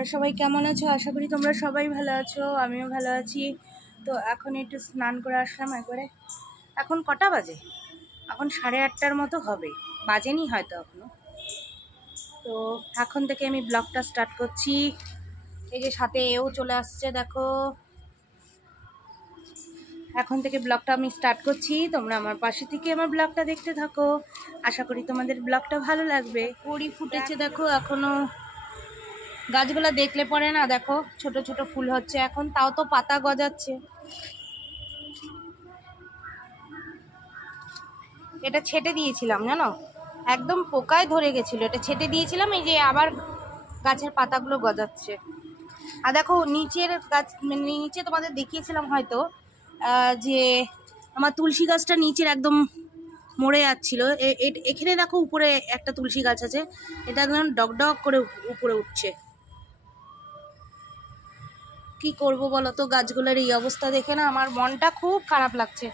তোমরা সবাই কেমন আছো? আশা করি তোমরা সবাই ভালো আছো, আমিও ভালো আছি। তো এখন একটু স্নান করে আসলাম একবারে। এখন কটা বাজে? এখন 8:30টার মতো হবে, বাজেনি হয়তো এখনো। তো এখন থেকে আমি ব্লগটা স্টার্ট করছি। এই যে সাথে এও চলে আসছে, দেখো। এখন থেকে ব্লগটা আমি স্টার্ট করছি, তোমরা আমার পাশে থেকে আমার ব্লগটা দেখতে থাকো। আশা করি তোমাদের ব্লগটা ভালো লাগবে। কুড়ি ফুটেছে দেখো, এখনো গাছগুলো দেখলে পরে না, দেখো ছোট ছোট ফুল হচ্ছে এখন, তাও তো পাতা গজাচ্ছে। এটা ছেটে দিয়েছিলাম জানো, একদম পোকায় ধরে গেছিল, এটা ছেটে দিয়েছিলাম, এই যে আবার গাছের পাতাগুলো গজাচ্ছে। আর দেখো নিচের গাছ, মানে নিচে তোমাদের দেখিয়েছিলাম হয়তো, যে আমার তুলসী গাছটা নিচের একদম মরে যাচ্ছিল। এখানে দেখো উপরে একটা তুলসী গাছ আছে, এটা একদম ডগ ডগ করে উপরে উঠছে। কি করব বলো তো, গাছগুলোর এই অবস্থা দেখে না আমার মনটা খুব খারাপ লাগছে।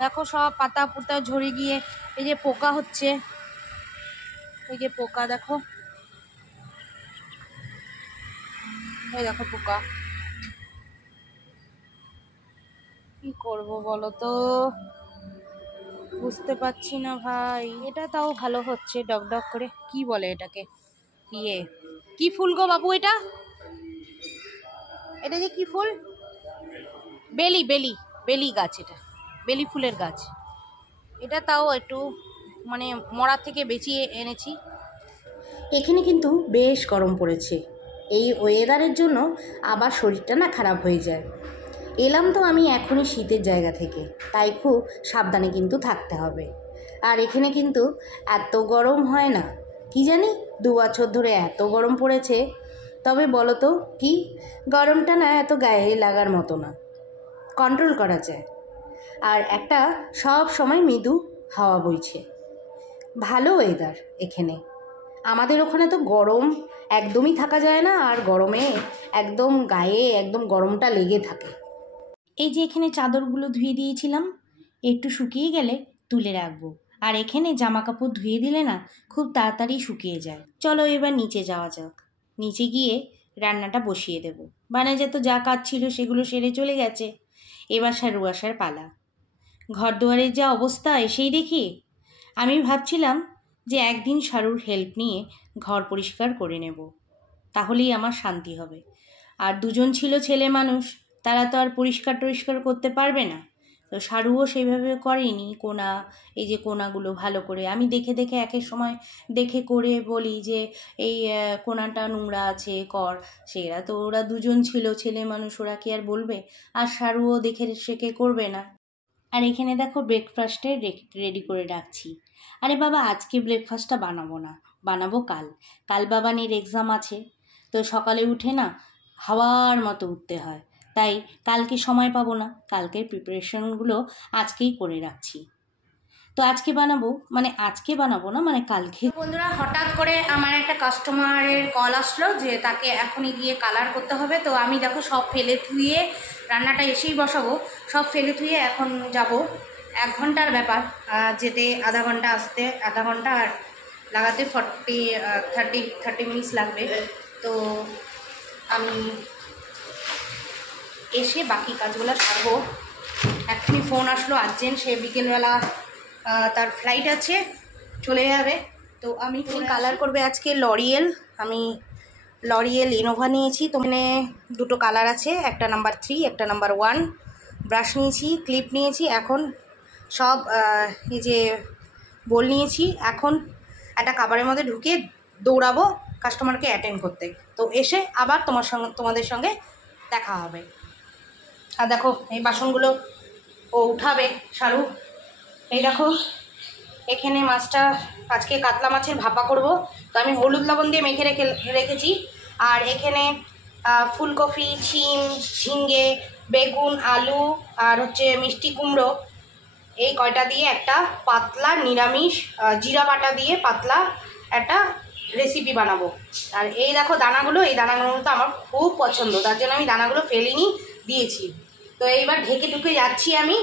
দেখো সব পাতা পুতা ঝরে গিয়ে এই যে পোকা হচ্ছে, এই যে পোকা দেখো, এই দেখো পোকা। কি করব বলো তো, বুঝতে পারছি না ভাই। এটা তাও ভালো হচ্ছে ডগ ডগ করে। কি বলে এটাকে, কি ফুল গো বাবু? এটা এটা যে কি ফুল? বেলি বেলি বেলি গাছ, এটা বেলি ফুলের গাছ। এটা তাও একটু মানে মরা থেকে বেঁচিয়ে এনেছি। এখানে কিন্তু বেশ গরম পড়েছে, এই ওয়েদারের জন্য আবার শরীরটা না খারাপ হয়ে যায়। এলাম তো আমি এখনই শীতের জায়গা থেকে, তাই খুব সাবধানে কিন্তু থাকতে হবে। আর এখানে কিন্তু এত গরম হয় না, কি জানি 2 বছর ধরে এত গরম পড়েছে। তবে বলো তো কি, গরমটা না এত গায়ে লাগার মতো না, কন্ট্রোল করা যায়। আর একটা সব সময় মৃদু হাওয়া বইছে, ভালো ওয়েদার এখানে। আমাদের ওখানে তো গরম একদমই থাকা যায় না, আর গরমে একদম গায়ে একদম গরমটা লেগে থাকে। এই যে এখানে চাদরগুলো ধুয়ে দিয়েছিলাম, একটু শুকিয়ে গেলে তুলে রাখবো। আর এখানে জামা কাপড় ধুয়ে দিলে না খুব তাড়াতাড়ি শুকিয়ে যায়। চলো এবার নিচে যাওয়া যাক। নিচে গিয়ে রান্নাটা বসিয়ে দেব। বানাজে তো যা কাজ ছিল সেগুলো সেরে চলে গেছে, এবার সারু আসার পালা। ঘর দুয়ারের যা অবস্থা এসেই দেখি। আমি ভাবছিলাম যে একদিন সারুর হেল্প নিয়ে ঘর পরিষ্কার করে নেব, তাহলেই আমার শান্তি হবে। আর দুজন ছিল ছেলে মানুষ, তারা তো আর পরিষ্কার টরিষ্কার করতে পারবে না। তো সারুও সেইভাবে করেনি। কোনা, এই যে কোনাগুলো ভালো করে আমি দেখে দেখে একের সময় দেখে করে বলি যে এই কোনাটা নোংরা আছে কর। সেরা তো ওরা দুজন ছিল ছেলে মানুষ, ওরা কি আর বলবে? আর সারুও দেখে শেখে করবে না। আর এখানে দেখো ব্রেকফাস্টে রেডি করে রাখছি। আরে বাবা, আজকে ব্রেকফাস্টটা বানাবো না, বানাবো কাল। কাল বাবানের এক্সাম আছে, তো সকালে উঠে না হাওয়ার মতো উঠতে হয়, তাই কালকে সময় পাবো না। কালকের প্রিপারেশনগুলো আজকেই করে রাখছি। তো আজকে বানাবো না, মানে কালকে। বন্ধুরা, হঠাৎ করে আমার একটা কাস্টমারের কল আসলো যে তাকে এখনই গিয়ে কালার করতে হবে। তো আমি দেখো সব ফেলে থুয়ে, রান্নাটা এসেই বসাবো, সব ফেলে থুয়ে এখন যাব। 1 ঘন্টার ব্যাপার, যেতে আধা ঘন্টা, আসতে আধা ঘন্টা, আর লাগাতে 30 মিনিটস লাগবে। তো আমি এসে বাকি কাজগুলো সারবো। এখনই ফোন আসলো আর্জেন্ট, সে বিকেলবেলা তার ফ্লাইট আছে, চলে যাবে। তো আমি কালার করবে আজকে লরিয়েল। আমি লরিয়েল ইনোভা নিয়েছি। তো মানে 2টো কালার আছে, একটা নাম্বার 3, একটা নাম্বার 1। ব্রাশ নিয়েছি, ক্লিপ নিয়েছি, এখন সব এই যে বোল নিয়েছি। এখন একটা কাভারের মধ্যে ঢুকে দৌড়াবো কাস্টমারকে অ্যাটেন্ড করতে। তো এসে আবার তোমাদের সঙ্গে দেখা হবে। আর দেখো এই বাসনগুলো ও উঠাবে সারু। এই দেখো এখানে মাছটা, আজকে কাতলা মাছের ভাপা করব, তো আমি হলুদ লবণ দিয়ে মেখে রেখেছি। আর এখানে ফুলকপি, শিম, ঝিঙ্গে, বেগুন, আলু আর হচ্ছে মিষ্টি কুমড়ো, এই কয়টা দিয়ে একটা পাতলা নিরামিষ জিরা বাটা দিয়ে পাতলা একটা রেসিপি বানাবো। আর এই দেখো দানাগুলো, এই দানাগুলো তো আমার খুব পছন্দ, তার জন্য আমি দানাগুলো ফেলিনি, দিয়েছি। তো এইবার ঢেকে ঢুকে যাচ্ছি আমি,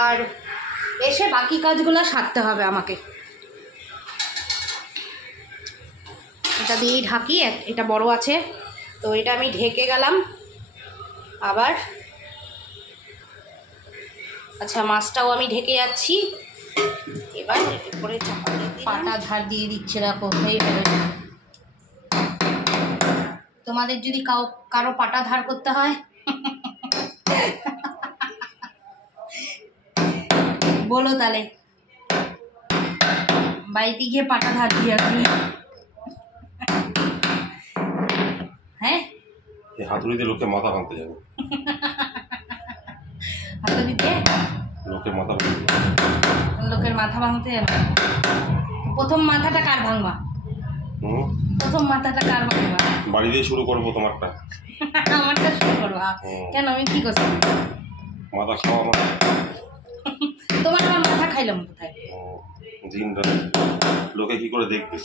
আর এসে বাকি কাজগুলো সারতে হবে আমাকে। এটা দিয়েই ঢাকি, এটা বড় আছে, তো এটা আমি ঢেকে গেলাম আবার। আচ্ছা, মাছটাও আমি ঢেকে যাচ্ছি। এবার এরপরে চাপা দিয়ে পাটা ধার দিয়ে দিচ্ছে, দেখো হয়ে গেল। তোমাদের যদি কারো পাটা ধার করতে হয় বলো, তাহলে বাড়িতে গিয়ে পাটা ধার দিয়ে আসবি। হ্যাঁ, হাতুড়িতে লোকে মাথা ভাঙতে যাবে। হাতুড়িতে লোকের মাথা ভাঙতে যাবে। প্রথম মাথাটা কার ভাঙবা? প্রথম মাথাটা কার ভাঙবা? বাড়ি দিয়ে শুরু করবো তোমারটা। আমারটা শুরু করবা? কেন, আমি কি করছি? মাথা খাওয়া মানে তোমার আমার মাথা খাইলাম কোথায়? জিনটা লোকে কি করে দেখবে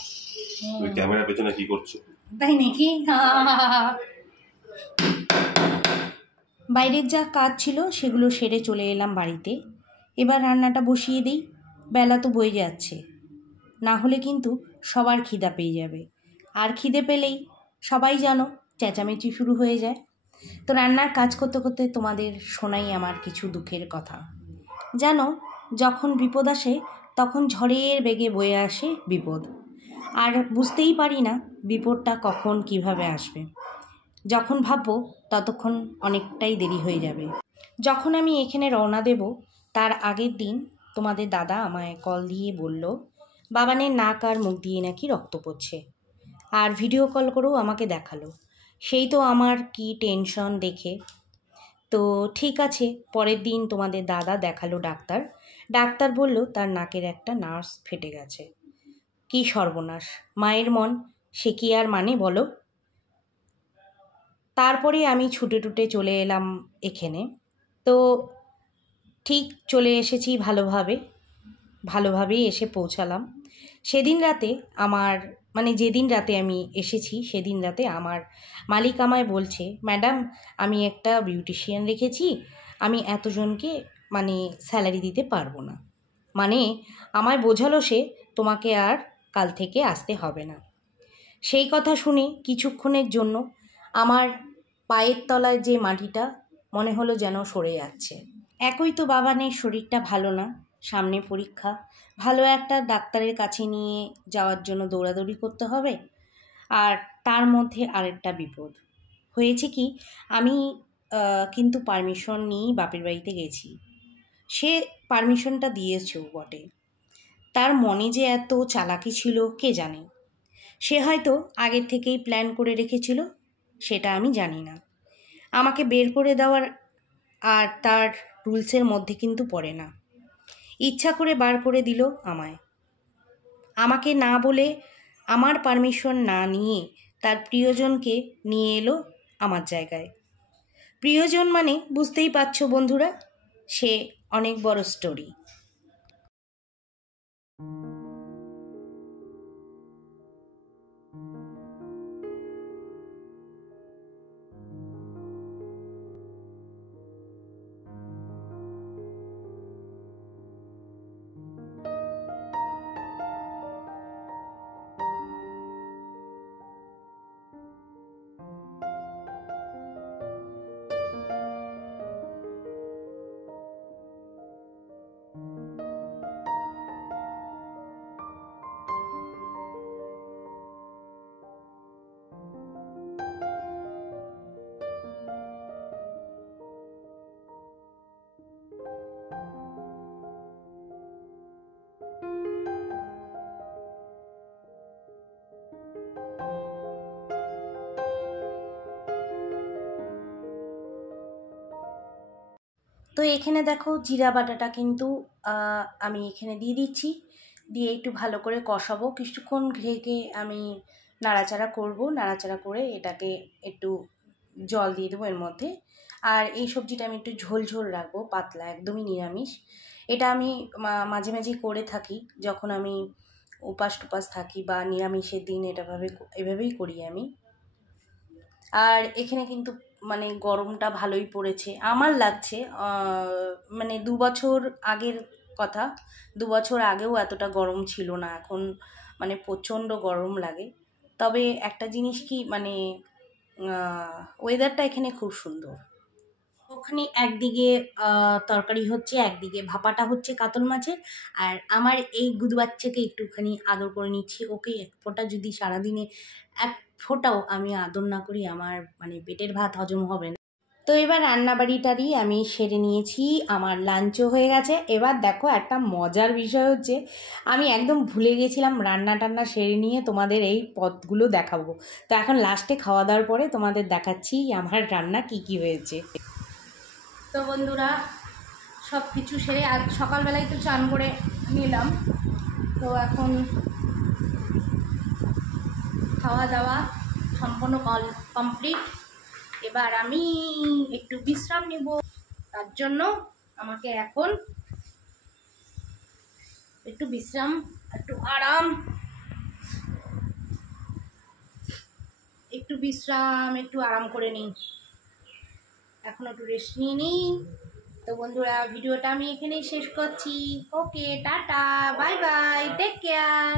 তুমি ক্যামেরার পেছনে কি করছো, তাই নাকি? বাইরের যা কাজ ছিল সেগুলো সেরে চলে এলাম বাড়িতে। এবার রান্নাটা বসিয়ে দিই, বেলা তো বয়ে যাচ্ছে, না হলে কিন্তু সবার খিদা পেয়ে যাবে। আর খিদে পেলেই সবাই জানো চেঁচামেচি শুরু হয়ে যায়। তো রান্নার কাজ করতে করতে তোমাদের শোনাই আমার কিছু দুঃখের কথা। জানো, যখন বিপদ আসে তখন ঝড়ের বেগে বয়ে আসে বিপদ, আর বুঝতেই পারি না বিপদটা কখন কিভাবে আসবে। যখন ভাববো ততক্ষণ অনেকটাই দেরি হয়ে যাবে। যখন আমি এখানে রওনা দেব তার আগের দিন তোমাদের দাদা আমায় কল দিয়ে বলল বাবানের নাক আর মুখ দিয়ে নাকি রক্ত পড়ছে, আর ভিডিও কল করেও আমাকে দেখালো। সেই তো আমার কি টেনশন দেখে। তো ঠিক আছে, পরের দিন তোমাদের দাদা দেখালো ডাক্তার বলল তার নাকের একটা নার্স ফেটে গেছে। কি সর্বনাশ, মায়ের মন, সে কি আর মানে বলো। তারপরে আমি ছুটে চলে এলাম এখানে। তো ঠিক চলে এসেছি ভালোভাবেই এসে পৌঁছালাম। সেদিন রাতে যেদিন রাতে আমি এসেছি সেদিন রাতে আমার মালিক আমায় বলছে, ম্যাডাম আমি একটা বিউটিশিয়ান রেখেছি, আমি এতজনকে স্যালারি দিতে পারবো না। আমায় বোঝালো সে, তোমাকে আর কাল থেকে আসতে হবে না। সেই কথা শুনে কিছুক্ষণের জন্য আমার পায়ের তলায় যে মাটিটা মনে হলো যেন সরে যাচ্ছে। একই তো বাবানের শরীরটা ভালো না, সামনে পরীক্ষা, ভালো একটা ডাক্তারের কাছে নিয়ে যাওয়ার জন্য দৌড়াদৌড়ি করতে হবে, আর তার মধ্যে আরেকটা বিপদ হয়েছে। কি, আমি কিন্তু পারমিশন নিয়েই বাপের বাড়িতে গেছি। সে পারমিশনটা দিয়েছেও বটে, তার মনে যে এত চালাকি ছিল কে জানে। সে হয়তো আগের থেকেই প্ল্যান করে রেখেছিল, সেটা আমি জানি না। আমাকে বের করে দেওয়ার আর তার রুলসের মধ্যে কিন্তু পড়ে না। ইচ্ছা করে বার করে দিল আমাকে না বলে, আমার পারমিশন না নিয়ে তার প্রিয়জনকে নিয়ে এলো আমার জায়গায়। প্রিয়জন বুঝতেই পারছো বন্ধুরা, সে অনেক বড় স্টোরি। তো এখানে দেখো জিরা বাটাটা কিন্তু আমি এখানে দিয়ে দিচ্ছি, দিয়ে একটু ভালো করে কষাবো। কিছুক্ষণ ঢেকে আমি নাড়াচাড়া করে এটাকে একটু জল দিয়ে দেবো এর মধ্যে। আর এই সবজিটা আমি একটু ঝোল রাখবো, পাতলা, একদমই নিরামিষ। এটা আমি মাঝে মাঝে করে থাকি যখন আমি উপাস টুপাস থাকি বা নিরামিষের দিন, এভাবেই করি আমি। আর এখানে কিন্তু গরমটা ভালোই পড়েছে আমার লাগছে। 2 বছর আগের কথা, 2 বছর আগেও এতটা গরম ছিল না, এখন প্রচণ্ড গরম লাগে। তবে একটা জিনিস কি, ওয়েদারটা এখানে খুব সুন্দর। ওখানে একদিকে তরকারি হচ্ছে, একদিকে ভাপাটা হচ্ছে কাতল মাছের। আর আমার এই গুদু বাচ্চাকে একটুখানি আদর করে নিচ্ছি। ওকে এক ফোঁটা যদি সারাদিনে এক ফোঁটাও আমি আদর না করি, আমার মানে পেটের ভাত হজম হবে না। তো এবার রান্নাবাড়িটারই আমি সেরে নিয়েছি, আমার লাঞ্চও হয়ে গেছে। এবার দেখো একটা মজার বিষয় হচ্ছে, আমি একদম ভুলে গেছিলাম রান্না টান্না সেরে নিয়ে তোমাদের এই পদগুলো দেখাবো। তো এখন লাস্টে খাওয়া দাওয়ার পরে তোমাদের দেখাচ্ছি আমার রান্না কি কি হয়েছে। তো বন্ধুরা, সব কিছু সেরে আজ সকালবেলায় তো চান করে নিলাম। তো এখন খাওয়া দাওয়া সম্পূর্ণ কমপ্লিট। এবার আমি একটু বিশ্রাম নেব। তার জন্য আমাকে এখন একটু বিশ্রাম, একটু আরাম, একটু আরাম করে নিই। এখন একটু রেস্ট নিয়ে নিই। তো বন্ধুরা, ভিডিওটা আমি এখানেই শেষ করছি। Okay, tata, bye bye, take care.